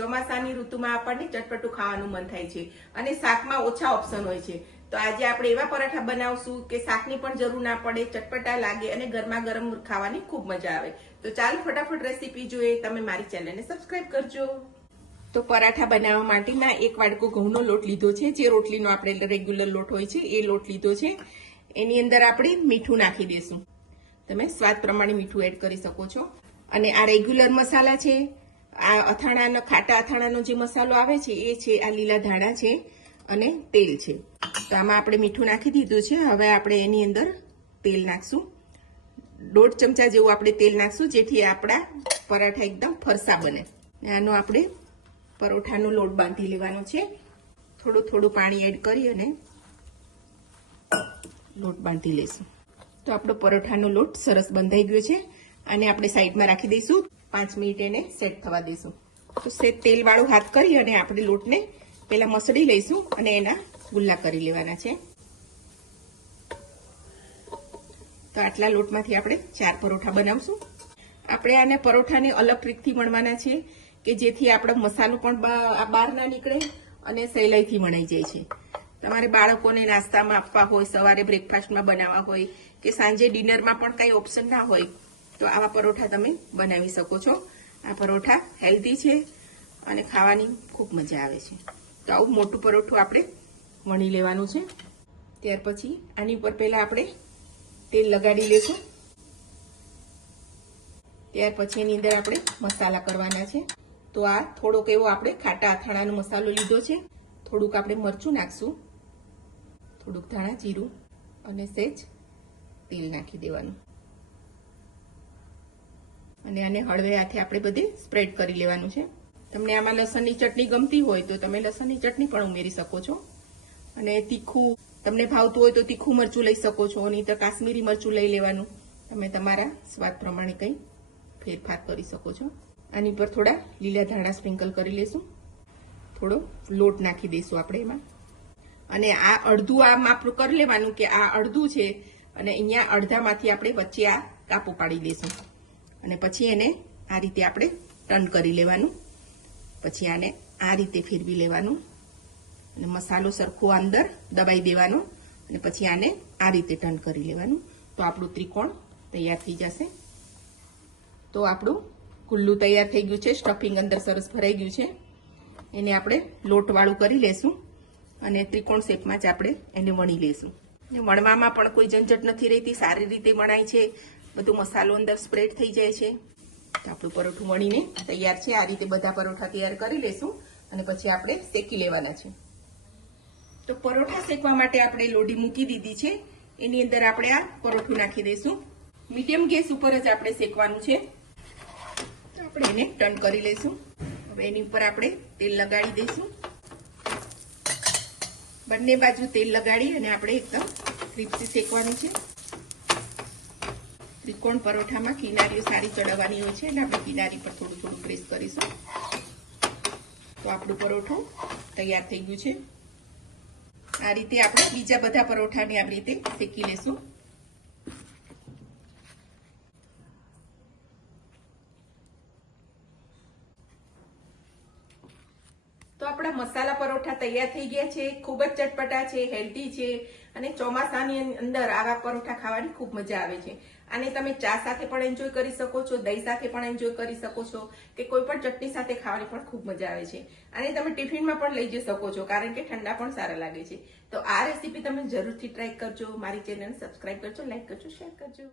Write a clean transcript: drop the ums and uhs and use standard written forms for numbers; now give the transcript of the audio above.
ચોમાસાની ઋતુમાં આપણને ચટપટું ખાવાનું મન થાય છે અને શાકમાં ઓછા ઓપ્શન હોય છે. તો આજે આપણે એવા પરાઠા બનાવશું કે શાકની પણ જરૂર ના પડે, ચટપટા લાગે અને ગરમા ગરમ ખાવાની ખૂબ મજા આવે. તો ચાલો ફટાફટ રેસીપી જોઈએ. તમે મારી ચેનલને સબસ્ક્રાઇબ કરજો. તો પરાઠા બનાવવા માટે મેં 1 વાડકો ઘઉંનો લોટ લીધો છે, જે રોટલીનો આપણે રેગ્યુલર લોટ હોય છે એ લોટ લીધો છે. એની અંદર આપણે મીઠું નાખી દઈશું. તમે સ્વાદ પ્રમાણે મીઠું એડ કરી શકો છો. અને આ રેગ્યુલર મસાલા છે. આ અથાણાનો ખાટા અથાણાનો જે મસાલો આવે છે એ છે, આ લીલા ધાણા છે અને તેલ છે. તો આમાં આપણે મીઠું નાખી દીધું છે. હવે આપણે એની અંદર તેલ નાખશું. 1.5 ચમચા જેવું આપણે તેલ નાખશું, જેથી આપણા પરાઠા એકદમ ફરસા બને. આનો આપણે પરોઠાનો લોટ બાંધી લેવાનો છે. થોડું થોડું પાણી એડ કરી અને લોટ બાંધી લઈશું. તો આપણો પરોઠાનો લોટ સરસ બંધાઈ ગયો છે. અને આપણે સાઈડમાં રાખી દઈશું. 5 મિનિટ એને સેટ થવા દઈશું. તો સેજ તેલ વાળું હાથ કરી અને આપણે લોટને પહેલા મસળી લઈશું અને એના ગુલ્લા કરી લેવાના છે. તો આટલા લોટમાંથી આપણે 4 પરોઠા બનાવશું. આપણે આને પરોઠાને અલગ ટ્રીકથી વણવાના છે કે જેથી આપણો મસાલો પણ બહાર ના નીકળે અને સહેલાઈથી વણાઈ જાય છે. તમારે બાળકોને નાસ્તામાં આપવા હોય, સવારે બ્રેકફાસ્ટમાં બનાવવા હોય કે સાંજે ડિનરમાં પણ કંઈ ઓપ્શન ના હોય તો આવા પરોઠા તમે બનાવી શકો છો. આ પરોઠા હેલ્ધી છે અને ખાવાની ખૂબ મજા આવે છે. તો આવું મોટું પરોઠું આપણે વણી લેવાનું છે. ત્યાર પછી આની ઉપર પહેલા આપણે તેલ લગાડી લેશું. ત્યાર પછી એની અંદર આપણે મસાલા કરવાના છે. તો આ થોડોક એવો આપણે ખાટા અથાણાનો મસાલો લીધો છે. થોડુંક આપણે મરચું નાખશું, થોડુંક ધાણા જીરું અને સહેજ તેલ નાખી દેવાનું. અને આને હળવે હાથે આપણે બધે સ્પ્રેડ કરી લેવાનું છે. તમને આમાં લસણની ચટણી ગમતી હોય તો તમે લસણની ચટણી પણ ઉમેરી શકો છો. અને તીખું તમને ભાવતું હોય તો તીખું મરચું લઈ શકો છો, નહીં તો કાશ્મીરી મરચું લઈ લેવાનું. તમે તમારા સ્વાદ પ્રમાણે કંઈ ફેરફાર કરી શકો છો. આની પર થોડા લીલા ધાણા સ્પ્રિંકલ કરી લેશું. થોડો લોટ નાખી દઈશું આપણે એમાં. અને આ અડધું આ માપ કરી લેવાનું કે આ અડધું છે અને અહીંયા અડધામાંથી આપણે વચ્ચે આ કાપું પાડી દઈશું. અને પછી એને આ રીતે આપણે ટર્ન કરી લેવાનું. પછી આને આ રીતે ફેરવી લેવાનું અને મસાલો સરખો અંદર દબાઈ દેવાનો અને પછી આને આ રીતે ટર્ન કરી લેવાનું. તો આપણું ત્રિકોણ તૈયાર થઈ જશે. તો આપણું ગુલ્લું તૈયાર થઈ ગયું છે. સ્ટફિંગ અંદર સરસ ભરાઈ ગયું છે. એને આપણે લોટવાળું કરી લેશું અને ત્રિકોણ શેપમાં જ આપણે એને વણી લેશું. વણવામાં પણ કોઈ ઝંઝટ નથી રહેતી, સારી રીતે વણાય છે. બધો મસાલો અંદર સ્પ્રેડ થઈ જાય છે. તો આપણું પરોઠું વણીને તૈયાર છે. આ રીતે બધા પરોઠા તૈયાર કરી લેશું અને પછી આપણે શેકી લેવાના છે. તો પરોઠા શેકવા માટે આપણે લોઢી મૂકી દીધી છે. એની અંદર આપણે આ પરોઠું નાખી દઈશું. મીડિયમ ગેસ ઉપર જ આપણે શેકવાનું છે. તો આપણે એને ટર્ન કરી લઈશું. હવે એની ઉપર આપણે તેલ લગાડી દઈશું. બંને બાજુ તેલ લગાડી અને આપણે એકદમ ક્રિસ્પી શેકવાનું છે. ત્રિકોણ પરોઠામાં કિનારીઓ સારી ચડાવવાની હોય છે એટલે આપણે કિનારી પર થોડું થોડું પ્રેસ કરીશું. તો આપણું પરોઠું તૈયાર થઈ ગયું છે. આ રીતે આપણે બીજા બધા પરોઠાને આવી રીતે શેકી લેશું. તો આપણા મસાલા પરોઠા તૈયાર થઈ ગયા છે. ખૂબ જ ચટપટા છે, હેલ્ધી છે અને ચોમાસાની અંદર આવા પરોઠા ખાવાની ખૂબ મજા આવે છે. આને તમે ચા સાથે પણ એન્જોય કરી શકો છો, દહીં સાથે પણ એન્જોય કરી શકો છો કે કોઈ પણ ચટણી સાથે ખાવાની પણ ખૂબ મજા આવે છે. અને તમે ટિફિનમાં પણ લઈ જઈ શકો છો કારણ કે ઠંડા પણ સારા લાગે છે. તો આ રેસીપી તમે જરૂરથી ટ્રાય કરજો. મારી ચેનલ સબસ્ક્રાઇબ કરજો, લાઈક કરજો, શેર કરજો.